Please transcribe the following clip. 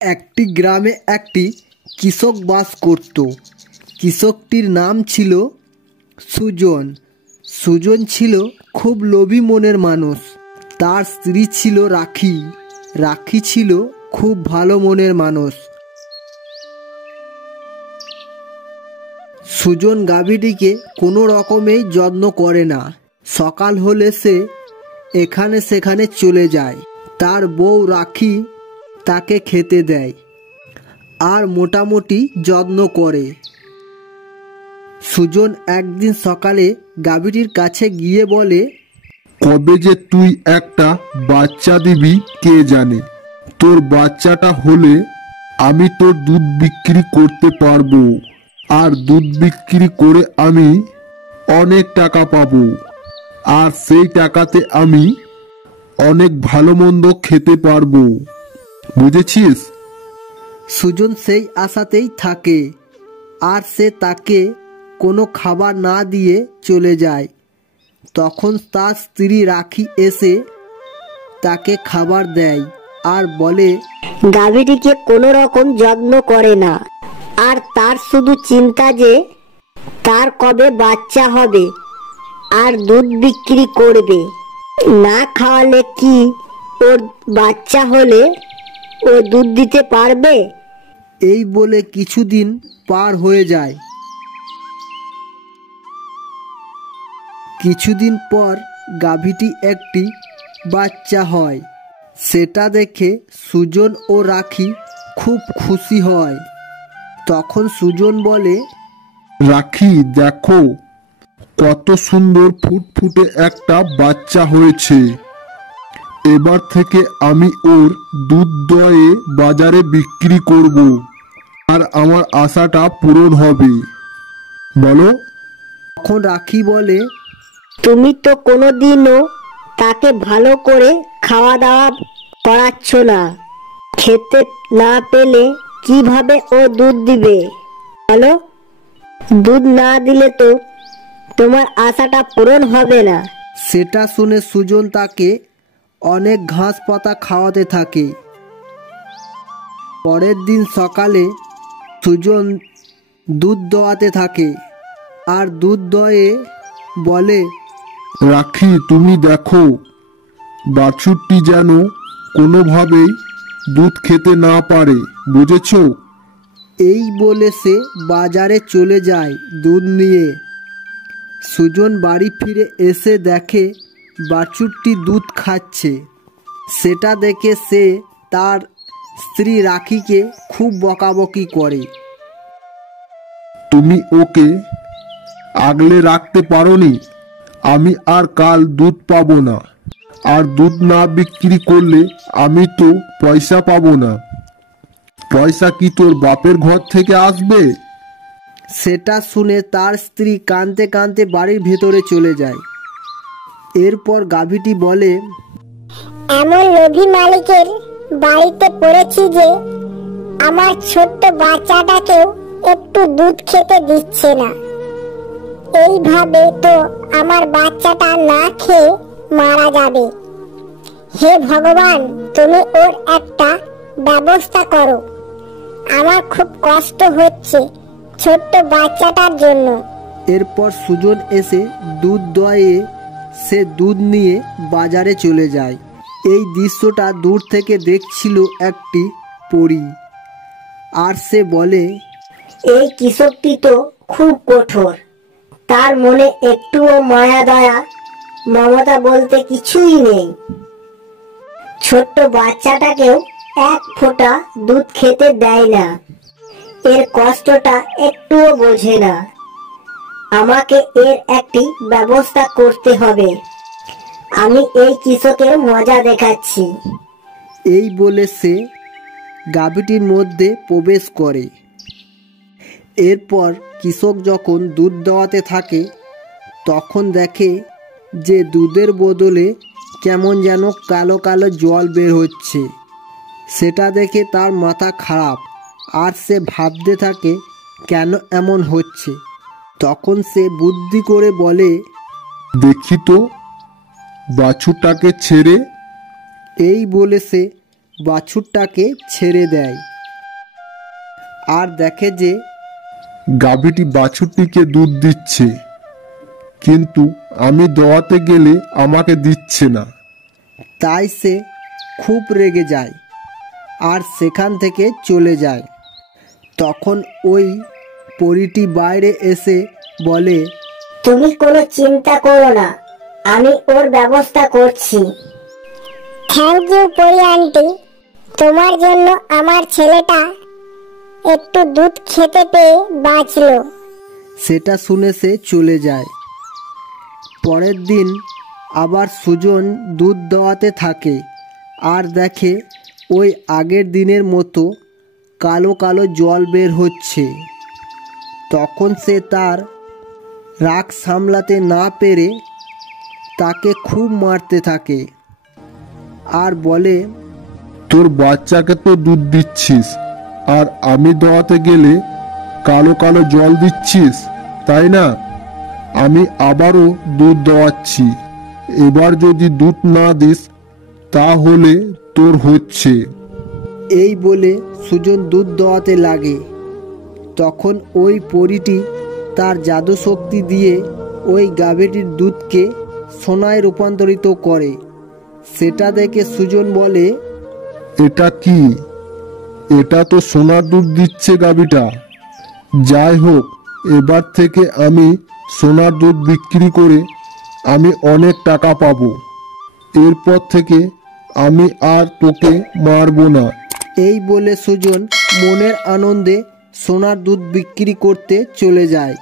একটি গ্রামে একটি কৃষক বাস করত। কৃষকটির নাম ছিল সুজন। সুজন ছিল খুব লোভী মনের মানুষ। তার স্ত্রী ছিল রাখি। রাখি ছিল খুব ভালো মনের মানুষ। সুজন গাভীটিকে কোনো রকমেই যত্ন করে না। সকাল হলে সে এখানে সেখানে চলে যায়। তার বউ রাখি তাকে খেতে দেয় আর মোটামুটি যত্ন করে। সুজন একদিন সকালে গাভীটির কাছে গিয়ে বলে, কবে যে তুই একটা বাচ্চা দিবি কে জানে। তোর বাচ্চাটা হলে আমি তোর দুধ বিক্রি করতে পারবো, আর দুধ বিক্রি করে আমি অনেক টাকা পাবো, আর সেই টাকাতে আমি অনেক ভালো মন্দ খেতে পারবো, বুঝেছিস? সুজন সেই আশাতেই থাকে, আর সে তাকে কোনো খাবার না দিয়ে চলে যায়। তখন তার স্ত্রী রাখি এসে তাকে খাবার দেয় আর বলে, গাভীটিকে কোনো রকম যত্ন করে না, আর তার শুধু চিন্তা যে তার কবে বাচ্চা হবে আর দুধ বিক্রি করবে। না খাওয়ালে কি ওর বাচ্চা হলে ও দুধ দিতে পারবে? এই বলে কিছুদিন পার হয়ে যায়। কিছুদিন পর গাভীটি একটি বাচ্চা হয়। সেটা দেখে সুজন ও রাখি খুব খুশি হয়। তখন সুজন বলে, রাখি, দেখো কত সুন্দর ফুটফুটে একটা বাচ্চা হয়েছে। এবার থেকে আমি ওর দুধ দয়ে বাজারে বিক্রি করব, আর আমার আশাটা পূরণ হবে, বলো? তখন রাখি বলে, তুমি তো কোনোদিনও তাকে ভালো করে খাওয়া দাওয়া করাচ্ছ না। খেতে না পেলে কিভাবে ও দুধ দিবে বলো? দুধ না দিলে তো তোমার আশাটা পূরণ হবে না। সেটা শুনে সুজন তাকে অনেক ঘাস পাতা খাওয়াতে থাকে। পরের দিন সকালে সুজন দুধ দোয়াতে থাকে, আর দুধ দয়ে বলে, রাখি, তুমি দেখো বাছুরটি যেন কোনোভাবেই দুধ খেতে না পারে, বুঝেছো? এই বলে সে বাজারে চলে যায় দুধ নিয়ে। সুজন বাড়ি ফিরে এসে দেখে বাছুরটি দুধ খাচ্ছে। সেটা দেখে সে তার স্ত্রী রাখিকে খুব বকাবকি করে। তুমি ওকে আগলে রাখতে পারোনি। আমি আর কাল দুধ পাবো না, আর দুধ না বিক্রি করলে আমি তো পয়সা পাবো না। পয়সা কি তোর বাপের ঘর থেকে আসবে? সেটা শুনে তার স্ত্রী কাঁদতে কাঁদতে বাড়ির ভেতরে চলে যায়। এরপর গাভীটি বলে, এমন লোভী মালিকের বাড়িতে পড়েছি যে আমার ছোট্ট বাচ্চাটাকেও একটু দুধ খেতে দিচ্ছে না। এইভাবে তো আমার বাচ্চাটা না খেয়ে মারা যাবে। হে ভগবান, তুমি ওর একটা ব্যবস্থা করো। আমার খুব কষ্ট হচ্ছে ছোট্ট বাচ্চাটার জন্য। এরপর সুজন এসে দুধ দয়ে সে দুধ নিয়ে বাজারে চলে যায়। এই দৃশ্যটা দূর থেকে দেখছিল একটি পরী, আর সে বলে, এই কৃষকটি তো খুব কঠোর। তার মনে একটুও মায়া দয়া মমতা বলতে কিছুই নেই। ছোট্ট বাচ্চাটাকেও এক ফোঁটা দুধ খেতে দেয় না। এর কষ্টটা একটুও বোঝে না। আমাকে এর একটি ব্যবস্থা করতে হবে। আমি এই কৃষকের মজা দেখাচ্ছি। এই বলে সে গাভীটির মধ্যে প্রবেশ করে। এরপর কৃষক যখন দুধ দেওয়াতে থাকে, তখন দেখে যে দুধের বদলে কেমন যেন কালো কালো জল বের হচ্ছে। সেটা দেখে তার মাথা খারাপ, আর সে ভাবতে থাকে কেন এমন হচ্ছে। তখন সে বুদ্ধি করে বলে, দেখি তো বাছুরটাকে ছেড়ে। এই বলে সে বাছুরটাকে ছেড়ে দেয় আর দেখে যে গাভীটি বাছুরটিকে দুধ দিচ্ছে, কিন্তু আমি দোয়াতে গেলে আমাকে দিচ্ছে না। তাই সে খুব রেগে যায় আর সেখান থেকে চলে যায়। তখন ওই পরীটি বাইরে এসে বলে, তুমি কোনো চিন্তা করো না, আমি ওর ব্যবস্থা করছি। থ্যাংক ইউ পরি আন্টি, তোমার জন্য আমার ছেলেটা একটু দুধ খেতে পেয়ে বাঁচলো। সেটা শুনে সে চলে যায়। পরের দিন আবার সুজন দুধ দেওয়াতে থাকে আর দেখে ওই আগের দিনের মতো কালো কালো জল বের হচ্ছে। তখন সে তার রাগ সামলাতে না পেরে তাকে খুব মারতে থাকে আর বলে, তোর বাচ্চাকে তো দুধ দিচ্ছিস, আর আমি দোয়াতে গেলে কালো কালো জল দিচ্ছিস, তাই না? আমি আবারও দুধ দেওয়াচ্ছি, এবার যদি দুধ না দিস তাহলে তোর হচ্ছে। এই বলে সুজন দুধ দেওয়াতে লাগে। তখন ওই পরীটি তার জাদু শক্তি দিয়ে ওই গাভীটির দুধকে সোনায় রূপান্তরিত করে। সেটা দেখে সুজন বলে, এটা কি? এটা তো সোনার দুধ দিচ্ছে গাভীটা। যাই হোক, এবার থেকে আমি সোনার দুধ বিক্রি করে আমি অনেক টাকা পাবো। এরপর থেকে আমি আর তোকে মারবো না। এই বলে সুজন মনের আনন্দে সোনার দুধ বিক্রি করতে চলে যায়।